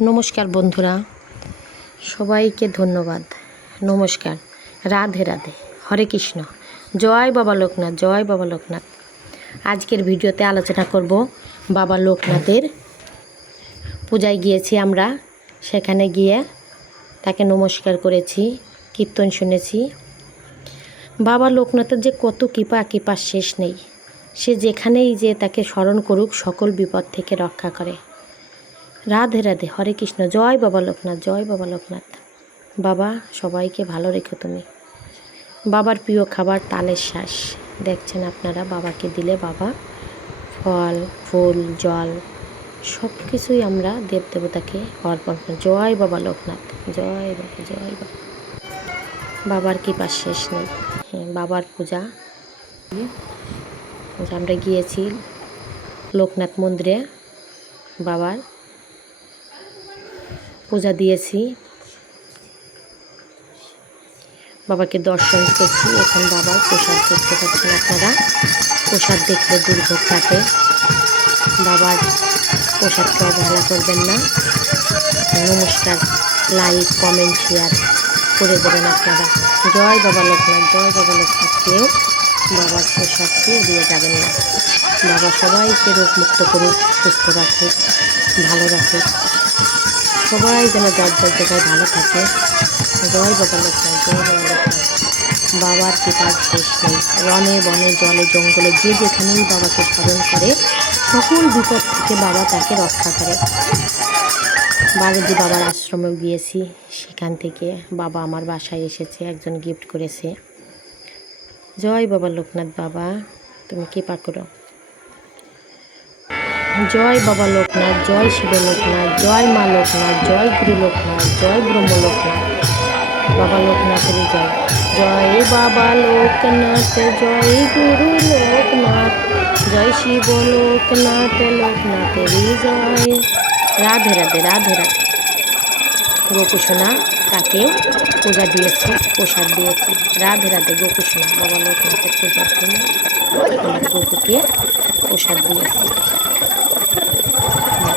নমস্কার বন্ধুরা, সবাইকে ধন্যবাদ। নমস্কার, রাধে রাধে, হরে কৃষ্ণ, জয় বাবা লোকনাথ, জয় বাবা লোকনাথ। আজকের ভিডিওতে আলোচনা করব বাবা লোকনাথের পূজায় গিয়েছি আমরা। সেখানে গিয়ে তাকে নমস্কার করেছি, কীর্তন শুনেছি। বাবা লোকনাথের যে কত কৃপার শেষ নেই। সে যেখানেই যে তাকে স্মরণ করুক সকল বিপদ থেকে রক্ষা করে। রাধে রাধে, হরে কৃষ্ণ, জয় বাবা লোকনাথ, জয় বাবা লোকনাথ। বাবা সবাইকে ভালো রেখো তুমি। বাবার প্রিয় খাবার তালের শ্বাস। দেখছেন আপনারা, বাবাকে দিলে বাবা ফল ফুল জল সব কিছুই আমরা দেবদেবতাকে অর্পণ করি। জয় বাবা লোকনাথ, জয় বাবা, জয় বাবা। বাবার কৃপার শেষ নেই। হ্যাঁ, বাবার পূজা আমরা গিয়েছি লোকনাথ মন্দিরে, বাবার পূজা দিয়েছি, বাবাকে দর্শন করছি। এখন বাবার প্রসাদ দেখতে পাচ্ছেন আপনারা। প্রসাদ দেখলে দুর্ভোগ কাটে। বাবার প্রসাদকে অবহেলা করবেন না। নমস্কার, লাইক, কমেন্ট, শেয়ার করে দেবেন আপনারা। জয় বাবা লোকনাথ, জয় বাবা লোকনাথ। কেউ বাবার প্রসাদকে দিয়ে যাবেন না। বাবা সবাইকে রোগমুক্ত করুক, সুস্থ রাখুক, ভালো রাখুক। সবাই যেন যার যার জায়গায় ভালো থাকে। জয় বাবা লোকনাথ, জয় বাবা লোকনাথ। বাবার কৃপার শেষ নেই। রনে বনে জলে জঙ্গলে যে যেখানেই বাবাকে স্মরণ করে সকল বিপদ থেকে বাবা তাকে রক্ষা করে। বারুদি বাবার আশ্রমেও গিয়েছি, সেখান থেকে বাবা আমার বাসায় এসেছে, একজন গিফট করেছে। জয় বাবা লোকনাথ, বাবা তুমি কৃপা করো। জয় বাবা লোকনাথ, জয় শিব লোকনাথ, জয় মা লোকনাথ, জয় গুরু লোকনাথ, জয় ব্রহ্ম লোকনাথ। বাবা লোকনাথের জয়। জয় বাবা লোকনাথ, জয় গুরু লোকনাথ, জয় শিব লোকনাথ, লোকনাথেরই জয়। রাধে রাধে, রাধে রাধে। গোকুসোনা তাকেও পূজা দিয়েছি, প্রসাদ দিয়েছি। রাধে রাধে গোকুসোনা, বাবা লোকনাথের পূজার জন্য আমার গোকুকে প্রসাদ দিয়েছি।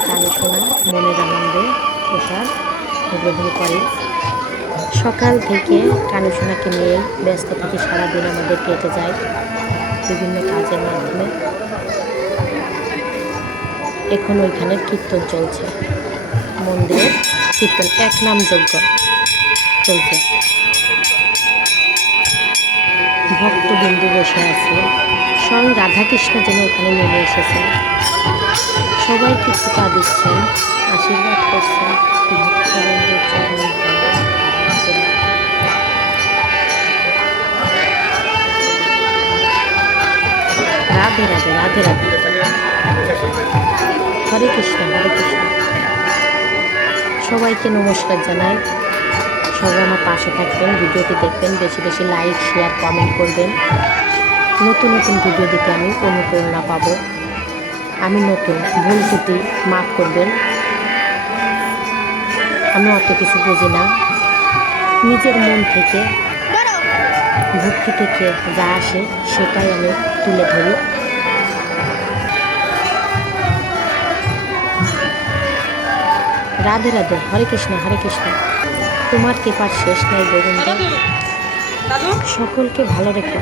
কানুসোনা মনের আনন্দে প্রসাদ গ্রহণ করে। সকাল থেকে কানুসোনাকে নিয়ে ব্যস্ত থেকে সারাদিন আমাদের কেটে যায় বিভিন্ন কাজের মাধ্যমে। এখন ওইখানে কীর্তন চলছে, মন্দিরে কীর্তন, এক নাম যজ্ঞ চলছে। ভক্তবিন্দু বসে আছে, স্বয়ং রাধাকৃষ্ণ যেন ওখানে নেমে এসেছেন। সবাইকে কৃপা দিচ্ছেন, আশীর্বাদ করছেন। ভক্তবন্ধুর চরণে রাধে রাধে, রাধে রাধে, হরে কৃষ্ণ, হরে কৃষ্ণ। সবাইকে নমস্কার জানাই। সবাই আমার পাশে থাকবেন, ভিডিওটি দেখবেন, বেশি বেশি লাইক, শেয়ার, কমেন্ট করবেন। নতুন নতুন ভিডিও দিতে আমি অনুপ্রেরণা পাবো। আমি নতুন, ভুল ত্রুটি মাফ করবেন। আমি অত কিছু বুঝি না। নিজের মন থেকে, ভক্তি থেকে যা আসে সেটাই আমি তুলে ধরি। রাধে রাধে, হরে কৃষ্ণ, হরে কৃষ্ণ। তোমার কৃপার শেষ নাই গোবিন্দ। সকলকে ভালো রেখো।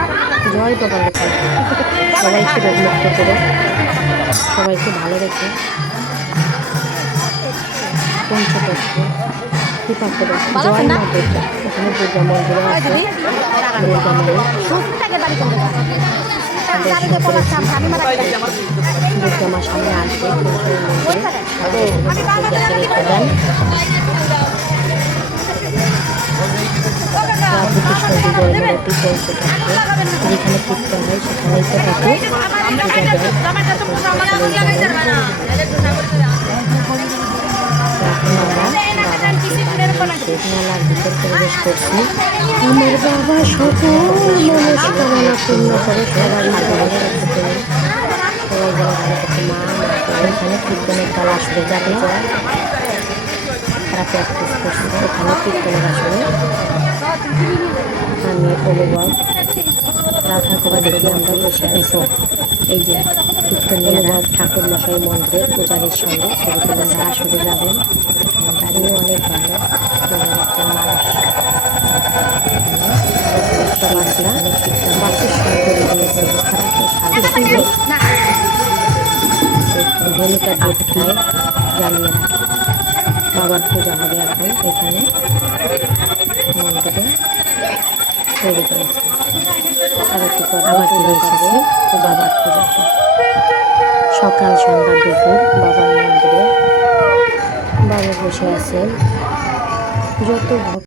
জয় বাবা লোকনাথ। সবাইকে রোগমুক্ত করো, সবাইকে ভালো রেখো। পঞ্চতত্ত্ব কৃপা করো। জয় মা দুর্গা। এখানে দুর্গা মন্দির আছে, দুর্গা মায়ের দুর্গা মা সামনে আসবে। রেখে দেন। রাধাকৃষ্ণ বিজয় মূর্তি পঞ্চতত্ত্ব যেখানে কীর্তন হয় সেখানেই তো তাকে পূজা দেয়। এখন আমরা মেলার ভিতর প্রবেশ করছি। আমার বাবা সকল মনস্কামনা পূর্ণ করে। সবাই ভালো রাখতে পারে, সবাই যেন ভালো থাকে। মা এখানে কীর্তনের দল আসবে, যাতে যায় তারা প্র্যাকটিস করছে। এখানে কীর্তনের আসলে আমি অনুভব রাধা কবা দেখে আমরা বসে আছি। এই যে কীর্তনীয়রা ঠাকুর মশাই মন্দিরের পূজারীর সঙ্গে ছবি তুলে আসলে যাবেন। দাঁড়িয়ে অনেক ভালো একজন মানুষ। একটা বাচ্চা বাচ্চার সঙ্গে করে দিয়েছে ধনুটা ধূপটায় জ্বালিয়ে রাখে। বাবার পূজা হবে এখন এখানে মন্দিরে তৈরি করেছে। আবার ফিরে এসেছে বাবার পূজাতে। সকাল সন্ধ্যা দুপুর বাবার মন্দিরে বাবা বসে আছেন। যত